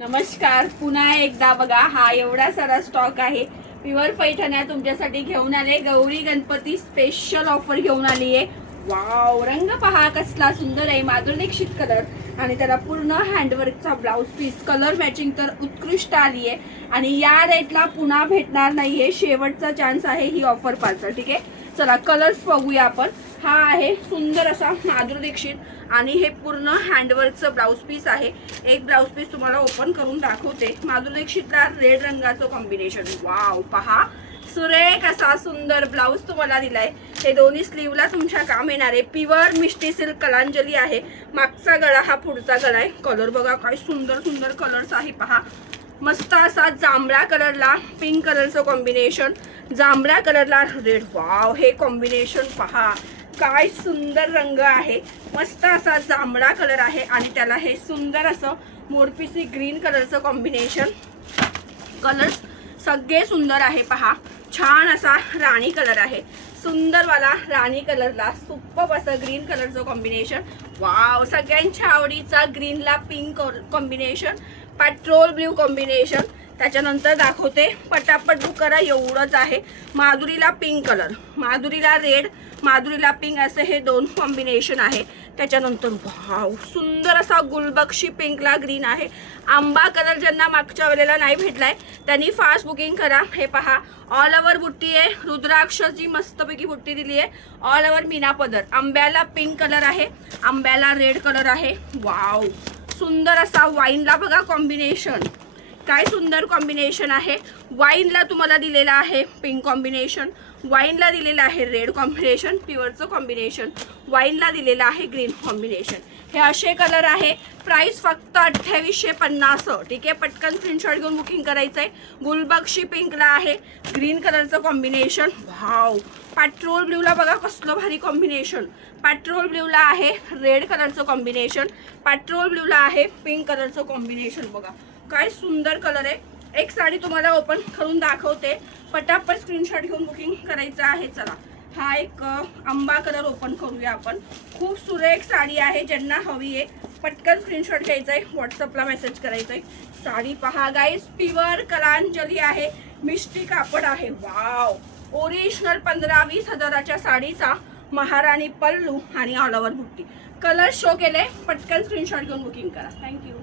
नमस्कार, पुन्हा एकदा बघा हा एवढा सारा स्टॉक आहे. प्युअर पैठण्या तुमच्यासाठी घेऊन आले. गौरी गणपती स्पेशल ऑफर घेऊन आली आहे. वाव, रंग पहा कसला सुंदर आहे. माधुरी दीक्षित कलर आणि त्याला पूर्ण हँडवर्कचा ब्लाउज पीस. कलर मॅचिंग तर उत्कृष्ट आली आहे आणि या रेटला पुन्हा भेटणार नाहीये. शेवटचा चान्स आहे ही ऑफर पाच. ठीक आहे, चला कलर्स बघूया आपण. हा आहे सुंदर असा माधुरी दीक्षित आणि हे पूर्ण हँडवर्कचं ब्लाउज पीस आहे. एक ब्लाउज पीस तुम्हाला ओपन करून दाखवते. माधुरी दीक्षितला रेड रंगाचं कॉम्बिनेशन. वाव, पहा सुरेख असा सुंदर ब्लाउज तुम्हाला दिलाय. हे दोन्ही स्लीवला तुमच्या काम येणार आहे. प्युअर मिष्टी सिल्क कलांजली आहे. मागचा गळा हा पुढचा गळा आहे. कलर बघा काय सुंदर सुंदर कलर्स आहे. पहा मस्त असा जांभळा कलरला पिंक कलरचं कॉम्बिनेशन, जांभळा कलरला रेड. वाव, हे कॉम्बिनेशन पहा काय सुंदर रंग आहे. मस्त असा जांभळा कलर आहे आणि त्याला हे सुंदर असं मोरपिसी ग्रीन कलरचं कॉम्बिनेशन. कलर्स सगळे सुंदर आहे. पहा छान असा राणी कलर आहे. सुंदरवाला राणी कलरला सुपर असं ग्रीन कलरचं कॉम्बिनेशन. वाव, सगळ्यांच्या आवडीचा ग्रीनला pink combination, petrol blue combination. त्याच्यानंतर दाखवते पटापट बुक करा एवढंच आहे. माधुरीला पिंक कलर, माधुरीला रेड, माधुरीला पिंक असे हे दोन कॉम्बिनेशन आहे. त्याच्यानंतर वाव, सुंदर असा गुलबक्षी पिंकला ग्रीन आहे. आंबा कलर ज्यांना मागच्या वेळेला नाही भेटलाय त्यांनी फास्ट बुकिंग करा. हे पहा ऑल ओव्हर बुट्टी आहे. रुद्राक्षची मस्तपैकी बुट्टी दिली आहे. ऑल ओव्हर मीना पदर. आंब्याला पिंक कलर आहे, आंब्याला रेड कलर आहे. वाव, सुंदर असा वाईनला बघा कॉम्बिनेशन. काय सुंदर कॉम्बिनेशन आहे. वाईनला तुम्हाला दिलेला आहे पिंक कॉम्बिनेशन, वाईनला दिलेला आहे रेड कॉम्बिनेशन, प्युअरचं कॉम्बिनेशन, वाईनला दिलेला आहे ग्रीन कॉम्बिनेशन. हे असे कलर आहे. प्राइस फक्त 2850. ठीक आहे, पटकन स्क्रीनशॉट घेऊन बुकिंग करायचं आहे. गुलबक्षी पिंकला आहे ग्रीन कलरचं कॉम्बिनेशन. वाव, पेट्रोल ब्ल्यूला बघा कसलं भारी कॉम्बिनेशन. पेट्रोल ब्ल्यूला आहे रेड कलरचं कॉम्बिनेशन, पेट्रोल ब्ल्यूला आहे पिंक कलरचं कॉम्बिनेशन. बघा काय सुंदर कलर आहे. एक साडी तुम्हाला ओपन करून दाखवते. पटापट स्क्रीनशॉट घेऊन बुकिंग करायचं आहे. चला हा एक आंबा कलर ओपन करूया आपण. खूप सुरेख साडी आहे. ज्यांना हवी आहे पटकन स्क्रीनशॉट घ्यायचा आहे, व्हॉट्सअपला मेसेज करायचा आहे. साडी पहा गाईस, प्युअर कलांजली आहे. मिष्टी कापड आहे. वाव, ओरिजिनल 15-20 हजाराच्या साडीचा महाराणी पल्लू आणि ऑल ओव्हर बुट्टी. कलर शो केले. पटकन स्क्रीनशॉट घेऊन बुकिंग करा. थँक्यू.